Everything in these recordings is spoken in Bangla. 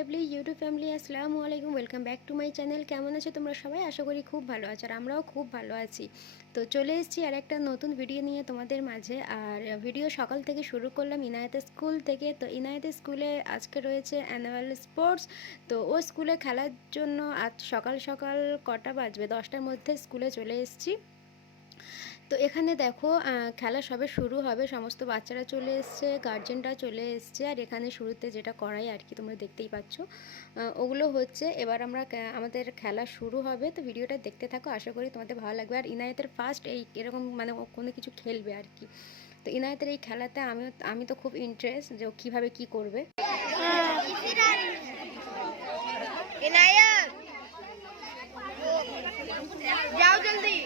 লাভলি ইউটিউব ফ্যামিলি, আসসালামু আলাইকুম। Welcome back to my channel. কেমন আছো তোমরা সবাই? আশা করি খুব ভালো আছো, আর আমরাও খুব ভালো আছি। তো চলে এসেছি আর একটা নতুন ভিডিও নিয়ে তোমাদের মাঝে। আর ভিডিও সকাল থেকে শুরু করলাম ইনায়েতের স্কুল থেকে। তো ইনায়েতের স্কুলে আজকে রয়েছে অ্যানুয়াল স্পোর্টস। তো ও স্কুলে খেলার জন্য আজ সকাল সকাল কটা বাজবে, 10টার মধ্যে স্কুলে চলে এসেছি। তো এখানে দেখো খেলা সবে শুরু হবে, সমস্ত বাচ্চারা চলে এসছে, গার্জেনরা চলে এসছে। আর এখানে শুরুতে যেটা করাই আর কি তোমরা দেখতেই পাচ্ছ, ওগুলো হচ্ছে। এবার আমরা আমাদের খেলা শুরু হবে, তো ভিডিওটা দেখতে থাকো, আশা করি তোমাদের ভালো লাগবে। আর ইনায়েতের ফার্স্ট এই এরকম মানে ও কোনো কিছু খেলবে আর কি। তো ইনায়েতের এই খেলাতে আমি তো খুব ইন্টারেস্ট যে ও কীভাবে কী করবে। इनायत जाओ जल्दी।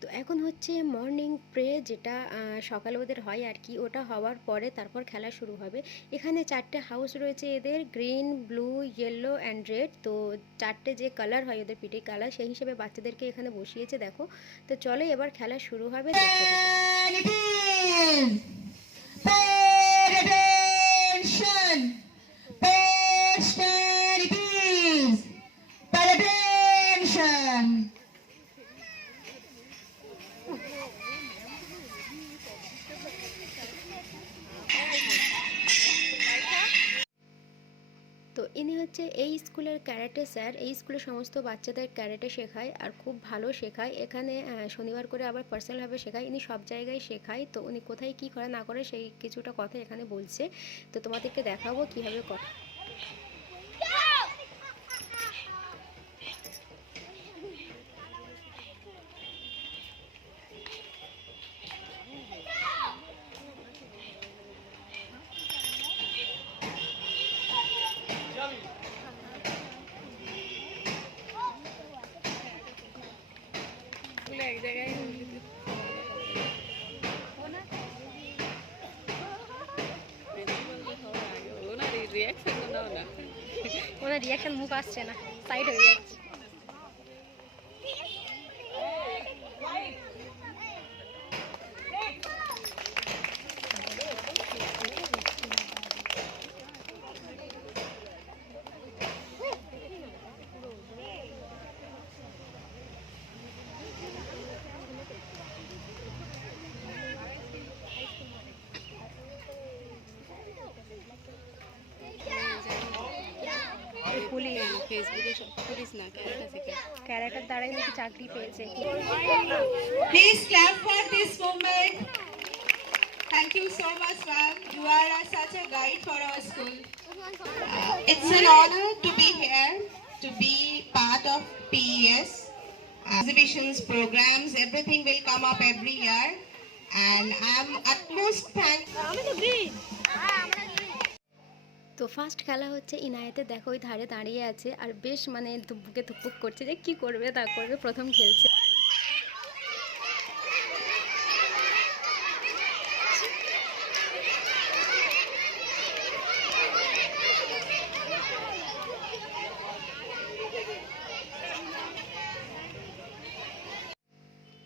তো এখন হচ্ছে মর্নিং প্রে, যেটা সকালে ওদের হয় আর কি। ওটা হওয়ার পরে তারপর খেলা শুরু হবে। এখানে 4টে হাউস রয়েছে এদের, green, blue, yellow and red. তো 4টে যে কালার হয় ওদের পিঠে কালার, সেই হিসেবে বাচ্চাদেরকে এখানে বসিয়েছে দেখো। তো চলো এবার খেলা শুরু হবে, দেখতে থাকো। তো ইনি হচ্ছে এই স্কুলের ক্যারাটে স্যার। এই স্কুলে সমস্ত বাচ্চাদের ক্যারাটে শেখায়, আর খুব ভালো শেখায়। এখানে শনিবার করে আবার পার্সোনালভাবে শেখায়। ইনি সব জায়গায় শেখায়। তো উনি কোথায় কী করে না করে সেই কিছুটা কথা এখানে বলছে। তো তোমাদেরকে দেখাবো কীভাবে করে। এক জায়গায় ওনার রিয়াকশন মুখ আসছে না, সাইড হয়ে যাচ্ছে। ক্যারাটার দ্বারাই নাকি চাকরি পেয়েছে। Please clap for this moment. Thank you so much, ma'am. You are such a guide for our school. It's an honor to be here, to be part of PES. Exhibitions, programs, everything will come up every year. And I'm utmost thankful. তো ফার্স্ট খেলা হচ্ছে ইনায়েতে, দেখো ওই ধারে দাঁড়িয়ে আছে আর বেশ মানে ধুকপুকে ধুকপুক করছে যে কি করবে তা করবে, প্রথম খেলছে।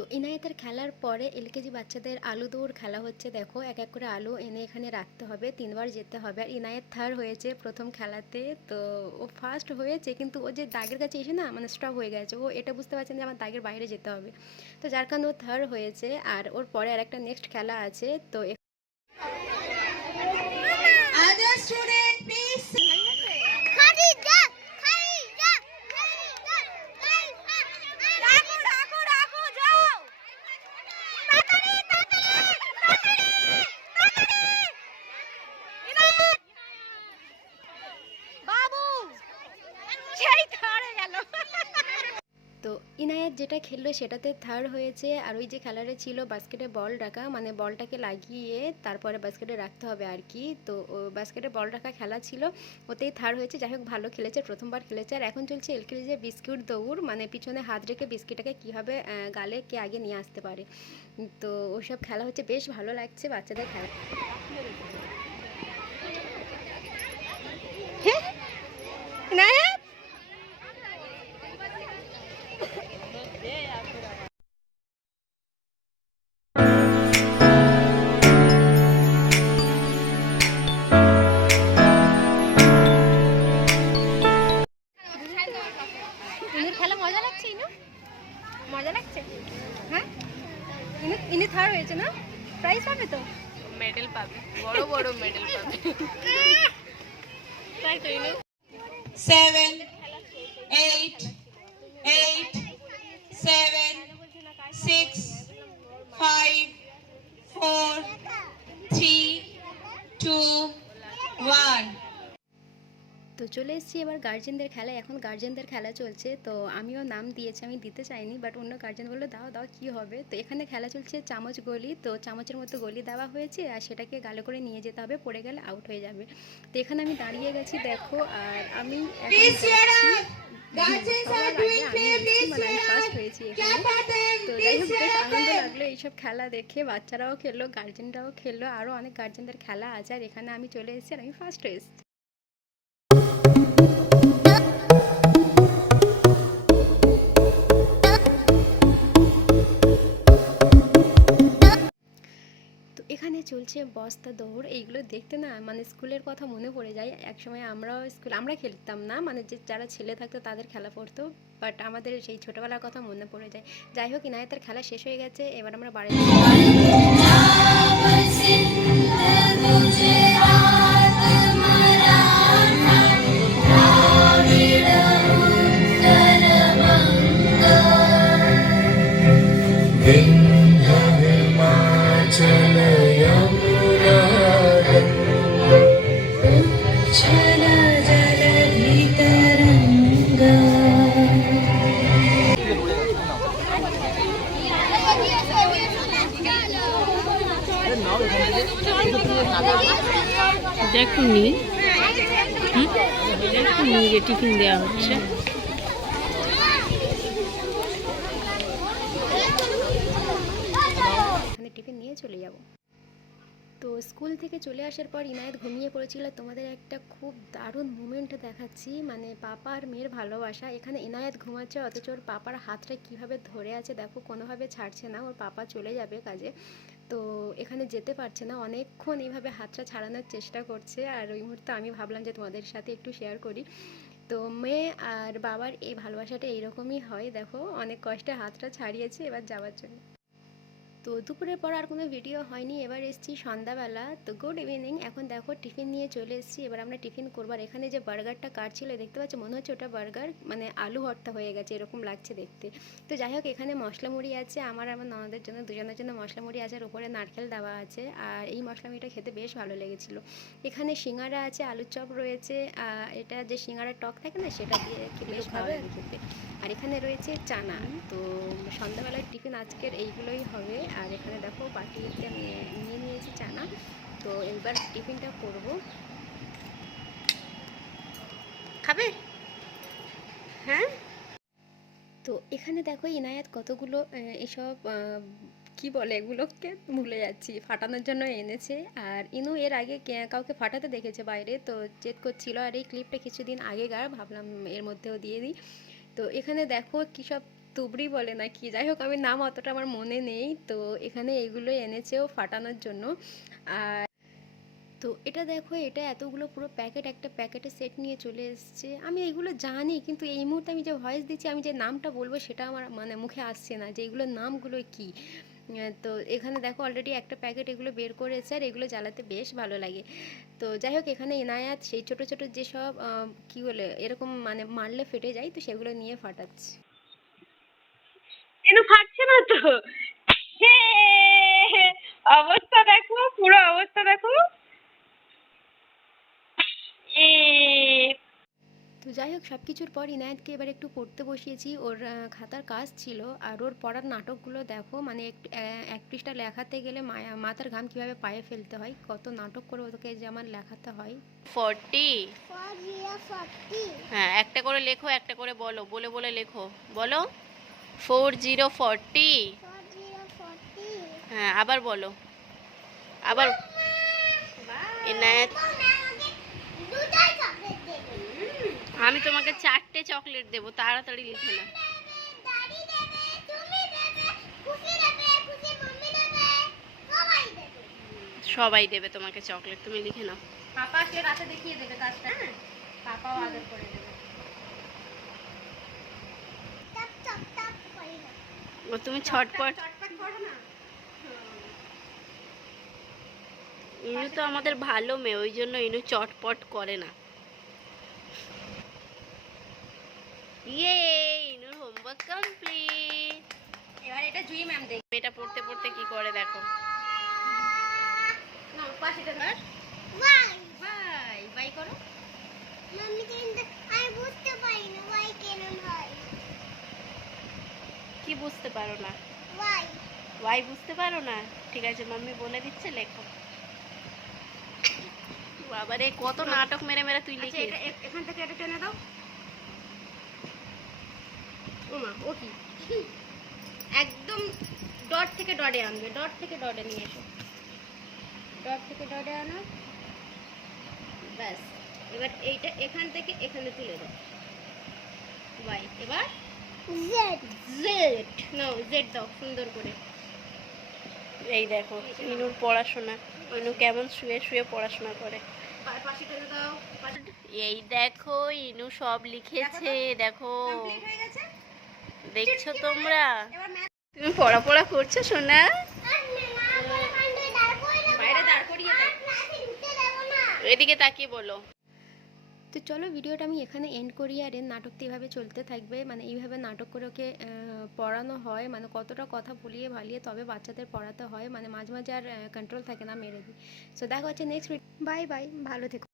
তো ইনায়েতের খেলার পরে এলকেজি বাচ্চাদের আলু দৌড় খেলা হচ্ছে। দেখো এক এক করে আলু এনে এখানে রাখতে হবে, 3বার যেতে হবে। আর ইনায়েত থার্ড হয়েছে প্রথম খেলাতে। তো ও ফার্স্ট হয়েছে, কিন্তু ও যে দাগের কাছে এসে না মানে স্টপ হয়ে গেছে। ও এটা বুঝতে পারছেন যে আমার দাগের বাইরে যেতে হবে, তো যার কারণে ও থার্ড হয়েছে। আর ওর পরে আর একটা নেক্সট খেলা আছে। তো Other student, please. তো ইনায়েত যেটা খেললো সেটাতে থার্ড হয়েছে। আর ওই যে খেলাটা ছিল বাস্কেটে বল রাখা, মানে বলটাকে লাগিয়ে তারপরে বাস্কেটে রাখতে হবে আর কি। তো বাস্কেটে বল রাখা খেলা ছিল, ওতেই থার্ড হয়েছে। যাই হোক ভালো খেলেছে, প্রথমবার খেলেছে। আর এখন চলছে এলকেজিতে বিস্কুট দৌড়, মানে পিছনে হাত রেখে বিস্কিটটাকে কীভাবে গালে কে আগে নিয়ে আসতে পারে। তো ওসব খেলা হচ্ছে, বেশ ভালো লাগছে বাচ্চাদের খেলা। হ্যাঁ ইনায়েত, ইনুর খেলা মজা লাগছে? ইনু মজা লাগছে? হ্যাঁ, ইনু ইনু থার্ড হয়েছে না? প্রাইজ পাবে তো? মেডেল পাবে, বড় বড় মেডেল পাবে। তাই তো ইনু। 7, 8, 8, 7, 6, 5, 4, 3, 2, 1. তো চলে এসেছি এবার গার্জেনদের খেলায়। এখন গার্জেনদের খেলা চলছে, তো আমিও নাম দিয়েছি, আমি দিতে চাইনি, বাট অন্য গার্জেন বললো দাও দাও কী হবে। তো এখানে খেলা চলছে চামচ গলি। তো চামচের মতো গলি দেওয়া হয়েছে, আর সেটাকে গালে করে নিয়ে যেতে হবে, পড়ে গেলে আউট হয়ে যাবে। তো এখানে আমি দাঁড়িয়ে গেছি দেখো, আর আমি এখন Please cheer যাচ্ছি up. Guardians সবার are আগে। doing আমি great. এসেছি, Please মানে আমি cheer ফার্স্ট up. হয়েছি এখানে। Clap for them. তো যাই Please হোক cheer বেশ up আনন্দ them. লাগলো এইসব খেলা দেখে, বাচ্চারাও খেললো, গার্জেনরাও খেললো, আরও অনেক গার্জেনদের খেলা আছে। আর এখানে আমি চলে এসেছি আর আমি ফার্স্ট হয়েছি। তো এখানে চলছে বস্তা দৌড়। এইগুলো দেখতে না মানে স্কুলের কথা মনে পড়ে যায়। একসময় আমরাও আমরা খেলতাম না, মানে যে যারা ছেলে থাকতো তাদের খেলা পড়তো, বাট আমাদের সেই ছোটোবেলার কথা মনে পড়ে যায়। যাই হোক ইনায়েতের খেলা শেষ হয়ে গেছে, এবার আমরা বাড়ি দেখো নি, দেখো নি যে টিফিন দেওয়া হচ্ছে। এখানে টিফিন নিয়ে চলে যাব। তো স্কুল থেকে চলে আসার পর ইনায়েত ঘুমিয়ে পড়েছিল। তোমাদের একটা খুব দারুণ মুমেন্ট দেখাচ্ছি, মানে পাপা আর মেয়ের ভালোবাসা। এখানে ইনায়েত ঘুমাচ্ছে, অথচ ওর পাপার হাতটা কিভাবে ধরে আছে দেখো, কোনোভাবে ছাড়ছে না। ওর পাপা চলে যাবে কাজে, তো এখানে যেতে পারছে না, অনেকক্ষণ এইভাবে হাতটা ছাড়ানোর চেষ্টা করছে। আর ওই মুহূর্তে আমি ভাবলাম যে তোমাদের সাথে একটু শেয়ার করি। তো মেয়ে আর বাবার এই ভালোবাসাটা এইরকমই হয়, দেখো অনেক কষ্টে হাতটা ছাড়িয়েছে এবার যাওয়ার জন্য। তো দুপুরের পর আর কোনো ভিডিও হয়নি, এবার এসেছি সন্ধ্যাবেলা। তো গুড ইভিনিং, এখন দেখো টিফিন নিয়ে চলে এসেছি, এবার আমরা টিফিন করবো। আর এখানে যে বার্গারটা কাটছিল দেখতে পাচ্ছ, মনে হচ্ছে ওটা বার্গার, মানে আলু ভর্তা হয়ে গেছে এরকম লাগছে দেখতে। তো যাই হোক এখানে মশলা মুড়ি আছে, আমার ননদের জন্য, দুজনের জন্য মশলা মুড়ি আছে, আর উপরে নারকেল দেওয়া আছে। আর এই মশলা মুড়িটা খেতে বেশ ভালো লেগেছিলো। এখানে সিঙ্গারা আছে, আলুর চপ রয়েছে, এটা যে সিঙ্গারার টক থাকে না সেটা দিয়ে বেশ ভালো লাগে খেতে। আর এখানে রয়েছে চানা। তো সন্ধ্যাবেলার টিফিন আজকের এইগুলোই হবে। আর এখানে দেখো বাটিতে আমি নিয়ে নিয়েছি চানা। তো এবার টিফিনটা করব। খাবে? হ্যাঁ। তো এখানে দেখো ইনায়েত কতগুলো এসব কি বলে এগুলোকে ভুলে যাচ্ছি, ফাটানোর জন্য এনেছে। আর ইনু এর আগে কাউকে ফাটাতে দেখেছে বাইরে, তো চেক করছিল। আর এই ক্লিপটা কিছুদিন আগেকার, ভাবলাম এর মধ্যেও দিয়ে দিই। তো এখানে দেখো কী সব তুবড়ি বলে না কি, যাই হোক আমি নাম অতটা আমার মনে নেই। তো এখানে এগুলো এনেছেও ফাটানোর জন্য। আর তো এটা দেখো, এটা এতগুলো পুরো প্যাকেট, একটা প্যাকেটে সেট নিয়ে চলে এসছে। আমি এইগুলো জানি, কিন্তু এই মুহূর্তে আমি যে ভয়েস দিচ্ছি, আমি যে নামটা বলবো সেটা আমার মানে মুখে আসছে না, যে এগুলোর নামগুলো কী। তো এখানে দেখো অলরেডি একটা প্যাকেট এগুলো বের করেছে, আর এগুলো জ্বালাতে বেশ ভালো লাগে। তো যাই হোক এখানে ইনায়াত সেই ছোট ছোট যেসব কী বলে এরকম মানে মারলে ফেটে যায়, তো সেগুলো নিয়ে ফাটাচ্ছে। কেন ফাটছে না তো? অবস্থা দেখো, পুরো অবস্থা দেখো। তো তো যাই হোক, সব কিছুর পর ইনায়েতকে এবার একটু পড়তে বসিয়েছি। ওর খাতার কাজ ছিল। আর ওর পড়ার নাটকগুলো দেখো, মানে এক পৃষ্ঠা লেখাতে গেলে মাথার ঘাম কীভাবে পায়ে ফেলতে হয়, কত নাটক করে ওদেরকে যে আমার লেখাতে হয়। 40। হ্যাঁ, একটা করে লেখো, একটা করে বলো, বলে বলে লেখো। বলো 4040। হ্যাঁ, আবার বলো, আবার। ইনায়েত, আমি তোমাকে 4টে চকলেট দেবো, তাড়াতাড়ি লিখে নাও। সবাই দেবে তোমাকে চকলেট, তুমি লিখে নাও। পাপা সে রাতে দেখিয়ে দেবে কাজটা, হ্যাঁ, পাপাও আদর করে দেবে। ও তুমি ছটপট। ইনু তো আমাদের ভালো মেয়ে, ওই জন্য ইনু চটপট করে না। ইয়ে, ইনুর হোমওয়ার্ক কমপ্লিট। এবার এটা জুই ম্যাম দেখ। মেয়েটা পড়তে পড়তে কি করে দেখো। না, পাশেটা ধর। বাই বাই করো। কি বুঝতে পারো না? ওয়াই বুঝতে পারো না? ঠিক আছে, মাম্মি বলে দিচ্ছে, লেখো। বাবারে, কত নাটক মেরে মেরে তুই আচ্ছা, লিখে। এটা এখান থেকে এটা টেনে দাও। ওমা, ও কি একদম ডট থেকে ডটে আনবে, ডট থেকে ডটে নিয়ে এসো, ডট থেকে ডটে আনো। ব্যাস, এবার এইটা এখান থেকে এখানে তুলে দাও। ওয়াই, এবার জেড নাও, জেড দাও সুন্দর করে। এই দেখো ইনুর পড়াশোনা, ইনু কেমন শুয়ে শুয়ে পড়াশোনা করে। পাশে টেনে দাও। এই দেখো ইনু সব লিখেছে, দেখো। কমপ্লিট হয়ে গেছে। দেখছো তোমরা? এবার ম্যাথ তুমি পড়া করছো সোনা? বাইরে দাঁড় করিয়ে দাও। এদিকে তাকিয়ে বলো। তো চলো, ভিডিওটা আমি এখানে এন্ড করি। আর এর নাটকটা এইভাবে চলতে থাকবে, মানে এইভাবে নাটক করে ওকে পড়ানো হয়, মানে কতটা কথা ভুলিয়ে ভালিয়ে তবে বাচ্চাদের পড়াতে হয়, মানে মাঝে মাঝে আর কন্ট্রোল থাকে না, মেরে দিই। সো দেখা হচ্ছে নেক্সট। বাই বাই, ভালো থেকো।